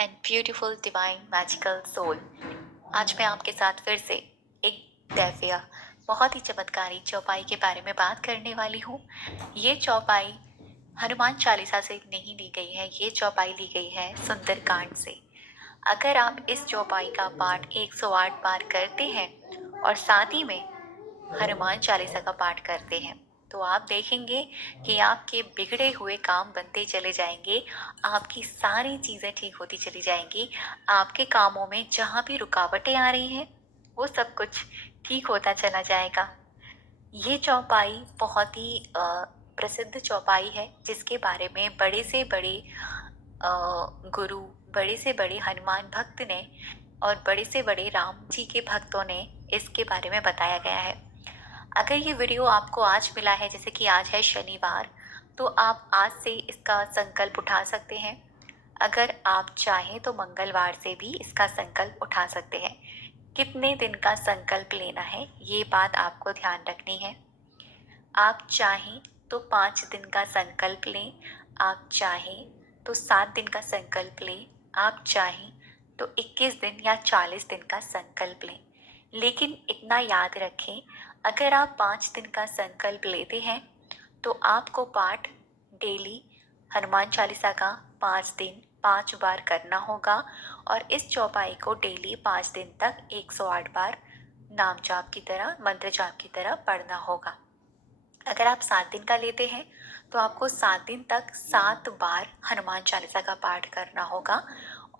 And beautiful divine magical soul. आज मैं आपके साथ फिर से एक दैवीय बहुत ही चमत्कारी चौपाई के बारे में बात करने वाली हूँ। ये चौपाई हनुमान चालीसा से नहीं ली गई है, ये चौपाई ली गई है सुंदरकांड से। अगर आप इस चौपाई का पाठ 108 बार करते हैं और साथ ही में हनुमान चालीसा का पाठ करते हैं तो आप देखेंगे कि आपके बिगड़े हुए काम बनते चले जाएंगे, आपकी सारी चीज़ें ठीक होती चली जाएंगी। आपके कामों में जहाँ भी रुकावटें आ रही हैं वो सब कुछ ठीक होता चला जाएगा। ये चौपाई बहुत ही प्रसिद्ध चौपाई है जिसके बारे में बड़े से बड़े गुरु, बड़े से बड़े हनुमान भक्त ने और बड़े से बड़े राम जी के भक्तों ने इसके बारे में बताया गया है। अगर ये वीडियो आपको आज मिला है, जैसे कि आज है शनिवार, तो आप आज से इसका संकल्प उठा सकते हैं। अगर आप चाहें तो मंगलवार से भी इसका संकल्प उठा सकते हैं। कितने दिन का संकल्प लेना है ये बात आपको ध्यान रखनी है। आप चाहें तो 5 दिन का संकल्प लें, आप चाहें तो 7 दिन का संकल्प लें, आप चाहें तो 21 दिन या 40 दिन का संकल्प लें। लेकिन इतना याद रखें, अगर आप 5 दिन का संकल्प लेते हैं तो आपको पाठ डेली हनुमान चालीसा का 5 दिन 5 बार करना होगा और इस चौपाई को डेली 5 दिन तक 108 बार नाम जाप की तरह, मंत्र जाप की तरह पढ़ना होगा। अगर आप 7 दिन का लेते हैं तो आपको 7 दिन तक 7 बार हनुमान चालीसा का पाठ करना होगा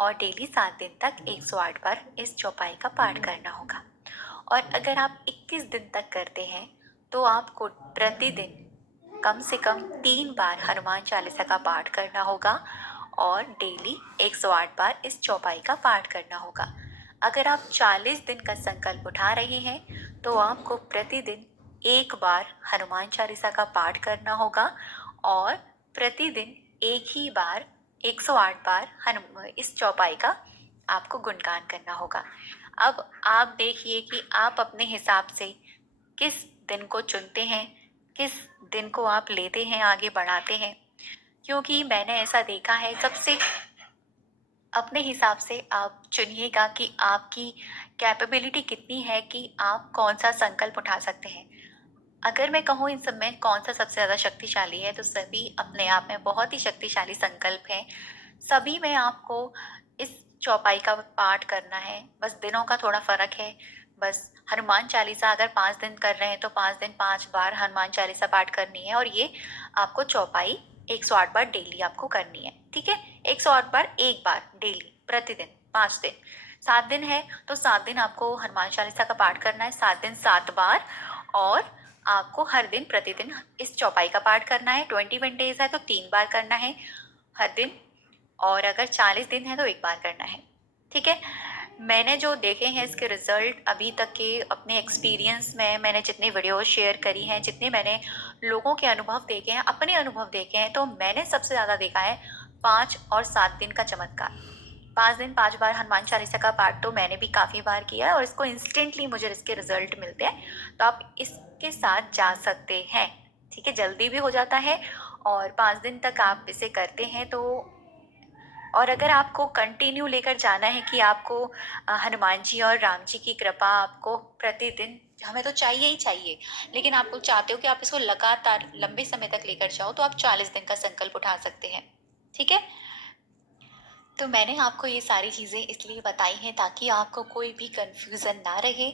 और डेली 7 दिन तक 108 बार इस चौपाई का पाठ करना होगा। और अगर आप 21 दिन तक करते हैं तो आपको प्रतिदिन कम से कम 3 बार हनुमान चालीसा का पाठ करना होगा और डेली 108 बार इस चौपाई का पाठ करना होगा। अगर आप 40 दिन का संकल्प उठा रहे हैं तो आपको प्रतिदिन 1 बार हनुमान चालीसा का पाठ करना होगा और प्रतिदिन एक ही बार 108 बार इस चौपाई का आपको गुणगान करना होगा। अब आप देखिए कि आप अपने हिसाब से किस दिन को चुनते हैं, किस दिन को आप लेते हैं, आगे बढ़ाते हैं। क्योंकि मैंने ऐसा देखा है, सबसे अपने हिसाब से आप चुनिएगा कि आपकी कैपेबिलिटी कितनी है कि आप कौन सा संकल्प उठा सकते हैं। अगर मैं कहूँ इन सब में कौन सा सबसे ज़्यादा शक्तिशाली है तो सभी अपने आप में बहुत ही शक्तिशाली संकल्प हैं। सभी में आपको इस चौपाई का पाठ करना है, बस दिनों का थोड़ा फ़र्क है। बस हनुमान चालीसा अगर 5 दिन कर रहे हैं तो 5 दिन 5 बार हनुमान चालीसा पाठ करनी है और ये आपको चौपाई 108 बार डेली आपको करनी है। ठीक है, 108 बार एक बार डेली प्रतिदिन 5 दिन। 7 दिन है तो 7 दिन आपको हनुमान चालीसा का पाठ करना है, 7 दिन 7 बार। और आपको हर दिन प्रतिदिन इस चौपाई का पाठ करना है। 21 डेज है तो 3 बार करना है हर दिन और अगर 40 दिन है तो 1 बार करना है। ठीक है, मैंने जो देखे हैं इसके रिजल्ट अभी तक के अपने एक्सपीरियंस में, मैंने जितने वीडियो शेयर करी हैं, जितने मैंने लोगों के अनुभव देखे हैं, अपने अनुभव देखे हैं, तो मैंने सबसे ज़्यादा देखा है 5 और 7 दिन का चमत्कार। 5 दिन 5 बार हनुमान चालीसा का पाठ तो मैंने भी काफ़ी बार किया है और इसको इंस्टेंटली मुझे इसके रिजल्ट मिलते हैं। तो आप इसके साथ जा सकते हैं। ठीक है, जल्दी भी हो जाता है और 5 दिन तक आप इसे करते हैं तो। और अगर आपको कंटिन्यू लेकर जाना है कि आपको हनुमान जी और राम जी की कृपा आपको प्रतिदिन, हमें तो चाहिए ही चाहिए, लेकिन आपको चाहते हो कि आप इसको लगातार लंबे समय तक लेकर जाओ तो आप 40 दिन का संकल्प उठा सकते हैं। ठीक है, तो मैंने आपको ये सारी चीज़ें इसलिए बताई हैं ताकि आपको कोई भी कन्फ्यूज़न ना रहे।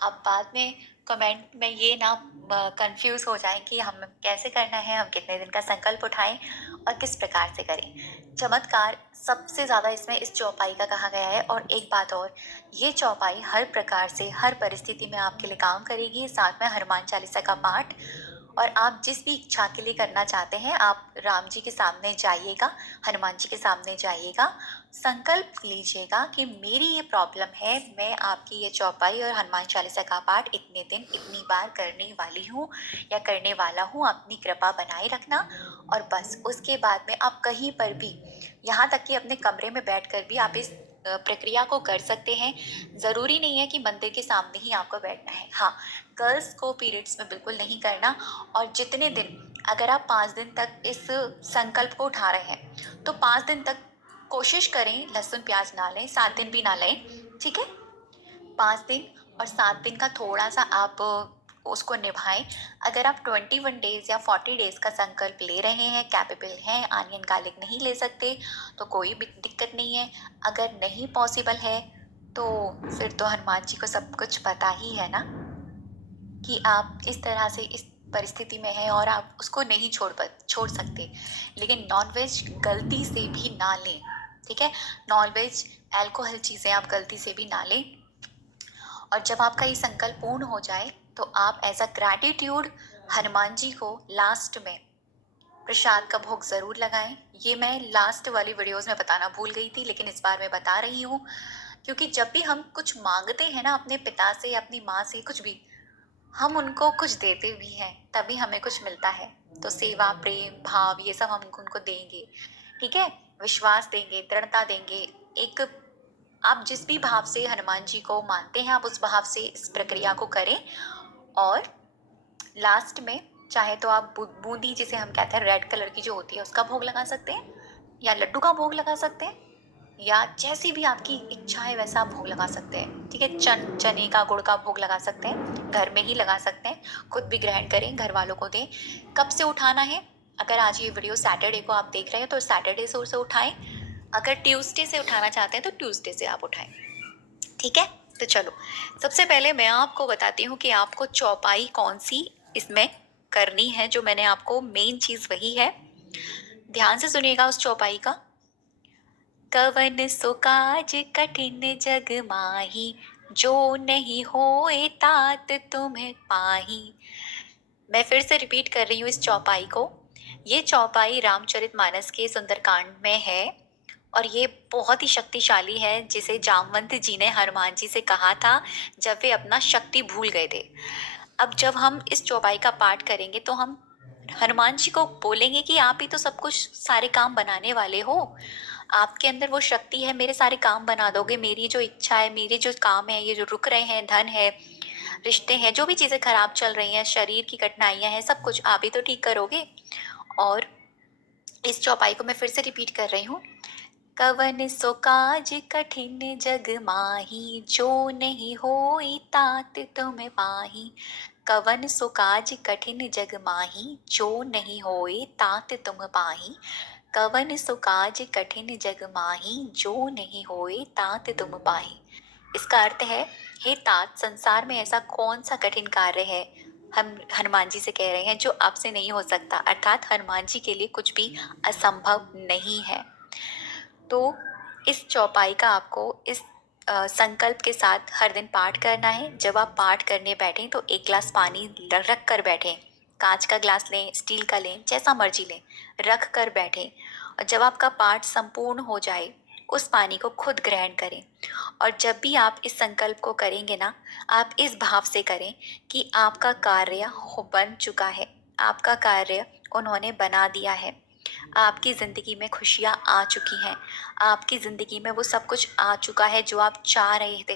आप बाद में कमेंट में ये ना कंफ्यूज हो जाएं कि हम कैसे करना है, हम कितने दिन का संकल्प उठाएं और किस प्रकार से करें। चमत्कार सबसे ज़्यादा इसमें इस चौपाई का कहा गया है। और एक बात और, ये चौपाई हर प्रकार से हर परिस्थिति में आपके लिए काम करेगी। साथ में हनुमान चालीसा का पाठ, और आप जिस भी इच्छा के लिए करना चाहते हैं आप राम जी के सामने जाइएगा, हनुमान जी के सामने जाइएगा, संकल्प लीजिएगा कि मेरी ये प्रॉब्लम है, मैं आपकी ये चौपाई और हनुमान चालीसा का पाठ इतने दिन इतनी बार करने वाली हूँ या करने वाला हूँ, अपनी कृपा बनाए रखना। और बस उसके बाद में आप कहीं पर भी, यहाँ तक कि अपने कमरे में बैठकर भी आप इस प्रक्रिया को कर सकते हैं। ज़रूरी नहीं है कि मंदिर के सामने ही आपको बैठना है। हाँ, गर्ल्स को पीरियड्स में बिल्कुल नहीं करना। और जितने दिन, अगर आप 5 दिन तक इस संकल्प को उठा रहे हैं तो 5 दिन तक कोशिश करें लहसुन प्याज ना लें, 7 दिन भी ना लें, ठीक है? 5 दिन और 7 दिन का थोड़ा-सा आप उसको निभाएँ। अगर आप 21 डेज़ या 40 डेज़ का संकल्प ले रहे हैं, कैपेबल हैं, अनियन गार्लिक नहीं ले सकते, तो कोई भी दिक्कत नहीं है। अगर नहीं पॉसिबल है, तो फिर तो हनुमान जी को सब कुछ पता ही है ना कि आप इस तरह से इस परिस्थिति में हैं और आप उसको नहीं छोड़ सकते। लेकिन नॉन-वेज गलती से भी ना लें, ठीक है? नॉन-वेज, अल्कोहल चीज़ें आप गलती से भी ना लें। और जब आपका ये संकल्प पूर्ण हो जाए तो आप as a gratitude Hanuman ji को लास्ट में प्रसाद का भोग ज़रूर लगाएं। ये मैं लास्ट वाली वीडियोस में बताना भूल गई थी, लेकिन इस बार मैं बता रही हूँ, क्योंकि जब भी हम कुछ मांगते हैं ना अपने पिता से, अपनी माँ से, कुछ भी, हम उनको कुछ देते भी हैं, तभी हमें कुछ मिलता है। तो सेवा, प्रेम, भाव, ये सब हम उनको देंगे, ठीक है? विश्वास देंगे, दृढ़ता देंगे। एक, आप जिस भी भाव से हनुमान जी को मानते हैं, आप उस भाव से इस प्रक्रिया को करें। और लास्ट में चाहे तो आप बूंदी, जिसे हम कहते हैं रेड कलर की जो होती है, उसका भोग लगा सकते हैं, या लड्डू का भोग लगा सकते हैं, या जैसी भी आपकी इच्छा है वैसा आप भोग लगा सकते हैं, ठीक है? चने का, गुड़ का भोग लगा सकते हैं, घर में ही लगा सकते हैं, खुद भी ग्रहण करें, घर वालों को दें। कब से उठाना है? अगर आज ये वीडियो सैटरडे को आप देख रहे हैं तो सैटरडे से उसे उठाएं। अगर ट्यूसडे से उठाना चाहते हैं तो ट्यूसडे से आप उठाएं, ठीक है? तो चलो, सबसे पहले मैं आपको बताती हूँ कि आपको चौपाई कौन सी इसमें करनी है। जो मैंने आपको मेन चीज़ वही है, ध्यान से सुनिएगा उस चौपाई का। कवन सो काज कठिन जग माही, जो नहीं होए तात तुम्हें पाही। मैं फिर से रिपीट कर रही हूँ इस चौपाई को। ये चौपाई रामचरितमानस के सुंदरकांड में है और ये बहुत ही शक्तिशाली है, जिसे जामवंत जी ने हनुमान जी से कहा था जब वे अपना शक्ति भूल गए थे। अब जब हम इस चौपाई का पाठ करेंगे तो हम हनुमान जी को बोलेंगे कि आप ही तो सब कुछ, सारे काम बनाने वाले हो, आपके अंदर वो शक्ति है, मेरे सारे काम बना दोगे, मेरी जो इच्छा है, मेरे जो काम है, ये जो रुक रहे हैं, धन है, रिश्ते हैं, जो भी चीज़ें खराब चल रही हैं, शरीर की कठिनाइयां हैं, सब कुछ आप ही तो ठीक करोगे। और इस चौपाई को मैं फिर से रिपीट कर रही हूँ। कवन सो काज कठिन जग माही, जो नहीं होई तात तुम पाही। कवन सो काज कठिन जग माही, जो नहीं होए तात तुम पाही। कवन सो काज कठिन जग माही, जो नहीं होए तात तुम पाही। इसका अर्थ है, हे तात, संसार में ऐसा कौन सा कठिन कार्य है, हम हनुमान जी से कह रहे हैं, जो आपसे नहीं हो सकता। अर्थात हनुमान जी के लिए कुछ भी असंभव नहीं है। तो इस चौपाई का आपको इस संकल्प के साथ हर दिन पाठ करना है। जब आप पाठ करने बैठें तो एक गिलास पानी रख कर बैठें। कांच का गिलास लें, स्टील का लें, जैसा मर्जी लें, रख कर बैठें। और जब आपका पाठ संपूर्ण हो जाए, उस पानी को खुद ग्रहण करें। और जब भी आप इस संकल्प को करेंगे ना, आप इस भाव से करें कि आपका कार्य बन चुका है, आपका कार्य उन्होंने बना दिया है, आपकी ज़िंदगी में खुशियाँ आ चुकी हैं, आपकी ज़िंदगी में वो सब कुछ आ चुका है जो आप चाह रहे थे।